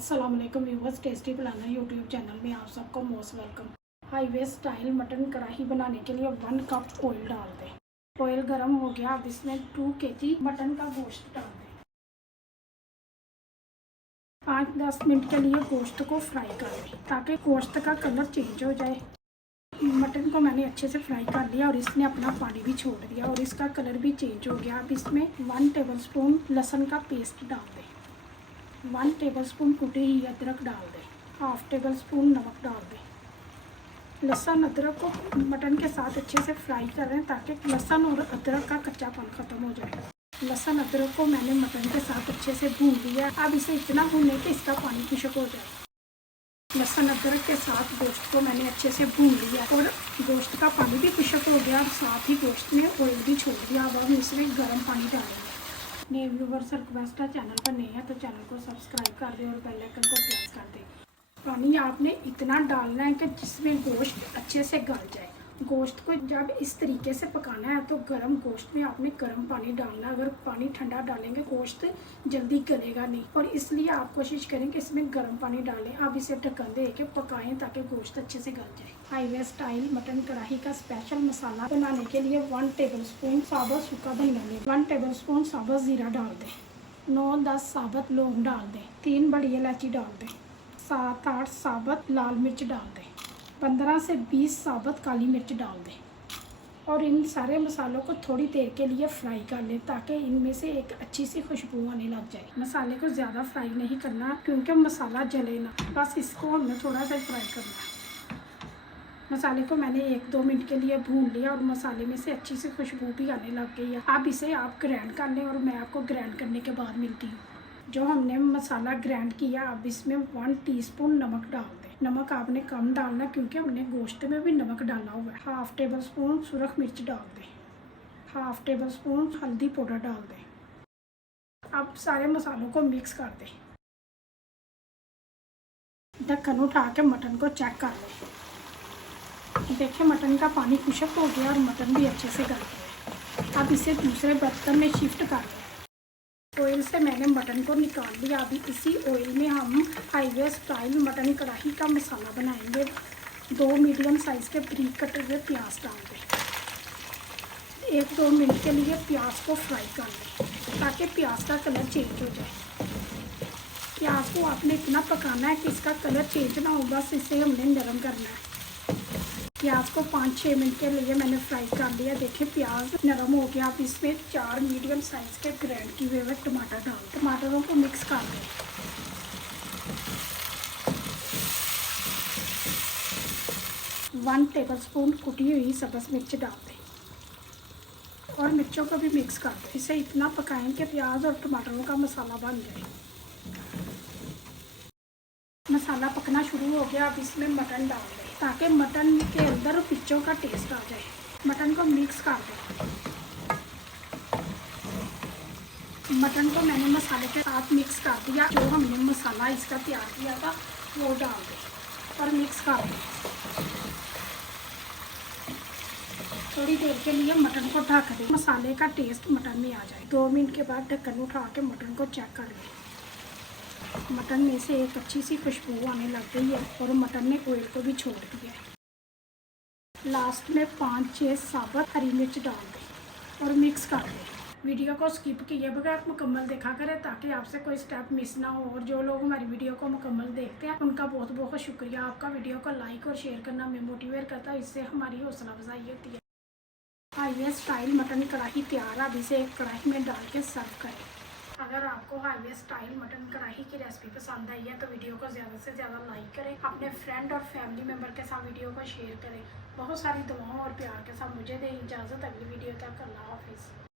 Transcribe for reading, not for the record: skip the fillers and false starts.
अस्सलाम वालेकुम viewers, tasty planner YouTube channel में आप सबको most welcome. Highway style mutton kadai बनाने के लिए 1 कप ऑयल डाल दें। ऑयल गर्म हो गया, अब इसमें 2 kg मटन का गोश्त डाल दें। 5-10 मिनट के लिए गोश्त को फ्राई कर लें ताकि गोश्त का कलर चेंज हो जाए। मटन को मैंने अच्छे से फ्राई कर लिया और इसने अपना पानी भी छोड़ दिया और इसका कलर भी चेंज हो गया। अब इसमें 1 टेबलस्पून लहसुन का पेस्ट डाल दें, 1 टेबलस्पून कुटी हुई अदरक डाल दें, 1/2 टेबलस्पून नमक डाल दें। लहसुन अदरक को मटन के साथ अच्छे से फ्राई करें ताकि लहसुन और अदरक का कच्चापन ख़त्म हो जाए। लहसुन अदरक को मैंने मटन के साथ अच्छे से भून लिया। अब इसे इतना भूनें कि इसका पानी खुश्क हो जाए। लहसुन अदरक के साथ गोश्त को मैंने अच्छे से भून लिया और गोश्त का पानी भी खुश्क हो गया। साथ ही गोश्त में ऑयल भी छोड़ दिया। अब हम इसमें गर्म पानी डालेंगे। नए व्यूवर्स रिक्वेस्ट है, चैनल पर नए हैं तो चैनल को सब्सक्राइब कर दें और बेल आइकन को प्रेस कर दें। पानी आपने इतना डालना है कि जिसमें गोश्त अच्छे से गल जाए। गोश्त को जब इस तरीके से पकाना है तो गर्म गोश्त में आपने गर्म पानी डालना है। अगर पानी ठंडा डालेंगे गोश्त जल्दी गलेगा नहीं, और इसलिए आप कोशिश करें कि इसमें गर्म पानी डालें। अब इसे ढक्कन दे के पकाएं ताकि गोश्त अच्छे से गल जाए। हाईवे स्टाइल मटन कढ़ाई का स्पेशल मसाला बनाने के लिए 1 टेबलस्पून साबुत सूखा धनिया लें, 1 टेबलस्पून साबुत ज़ीरा डाल दें, 9-10 साबुत लौंग डाल दें, 3 बड़ी इलायची डाल दें, 7-8 साबुत लाल मिर्च डाल दें, 15 से 20 साबुत काली मिर्च डाल दें और इन सारे मसालों को थोड़ी देर के लिए फ्राई कर लें ताकि इनमें से एक अच्छी सी खुशबू आने लग जाए। मसाले को ज़्यादा फ्राई नहीं करना क्योंकि मसाला जले ना, बस इसको हमने थोड़ा सा फ्राई करना है। मसाले को मैंने 1-2 मिनट के लिए भून लिया और मसाले में से अच्छी सी खुशबू भी आने लग गई है। अब इसे आप ग्राइंड कर लें और मैं आपको ग्राइंड करने के बाद मिलती हूँ। जो हमने मसाला ग्राइंड किया, अब इसमें 1 टीस्पून नमक डाल दें। नमक आपने कम डालना क्योंकि हमने गोश्त में भी नमक डाला हुआ है। 1/2 टेबलस्पून सुरख मिर्च डाल दें, 1/2 टेबलस्पून हल्दी पाउडर डाल दें। अब सारे मसालों को मिक्स कर दें। ढक्कन उठा के मटन को चेक कर लें। देखिए मटन का पानी खुश्क हो गया और मटन भी अच्छे से गल गया। अब इसे दूसरे बर्तन में शिफ्ट कर लें। ऑयल से मैंने मटन को निकाल लिया। अभी इसी ऑयल में हम हाईवे स्टाइल मटन कढ़ाई का मसाला बनाएंगे। 2 मीडियम साइज़ के बारीक कटे हुए प्याज डाल दें। 1-2 मिनट के लिए प्याज को फ्राई कर लें ताकि प्याज का कलर चेंज हो जाए। प्याज को आपने इतना पकाना है कि इसका कलर चेंज ना हो, बस इसे हमने नरम करना है। प्याज को 5-6 मिनट के लिए मैंने फ्राई कर लिया। देखिए प्याज नरम हो गया। अब इसमें 4 मीडियम साइज़ के ग्राइंड किए हुए टमाटर डाल, टमाटरों को मिक्स कर दें। वन टेबलस्पून कुटी हुई सब्ज़ मिर्च डाल दें और मिर्चों को भी मिक्स कर दें। इसे इतना पकाएं कि प्याज और टमाटरों का मसाला बन जाए। मसाला पकना शुरू हो गया। अब इसमें मटन डाल दें ताकि मटन के अंदर मिर्चों का टेस्ट आ जाए। मटन को मिक्स कर दें। मटन को मैंने मसाले के साथ मिक्स कर दिया। जो हमने मसाला इसका तैयार किया था वो डाल दें और मिक्स कर दें। थोड़ी देर के लिए मटन को ढक दें, मसाले का टेस्ट मटन में आ जाए। 2 मिनट के बाद ढक्कन उठा के मटन को चेक कर लें। मटन में से एक अच्छी सी खुशबू आने लग गई है और मटन ने ऑयल को भी छोड़ दिया है। लास्ट में 5-6 साबुत हरी मिर्च डाल दें और मिक्स कर दें। वीडियो को स्किप किए बगैर मुकम्मल देखा करें ताकि आपसे कोई स्टेप मिस ना हो। और जो लोग हमारी वीडियो को मुकम्मल देखते हैं उनका बहुत बहुत शुक्रिया। आपका वीडियो को लाइक और शेयर करना हमें मोटिवेट करता है, इससे हमारी हौसला अफजाई होती है। हाईवे स्टाइल मटन कढ़ाई तैयार है। अब इसे एक कढ़ाई में डाल के सर्व करें। अगर आपको हाईवे स्टाइल मटन कढ़ाई की रेसिपी पसंद आई है तो वीडियो को ज़्यादा से ज़्यादा लाइक करें। अपने फ्रेंड और फैमिली मेम्बर के साथ वीडियो को शेयर करें। बहुत सारी दुआओं और प्यार के साथ मुझे दें इजाज़त। अगली वीडियो तक अल्लाह हाफिज़।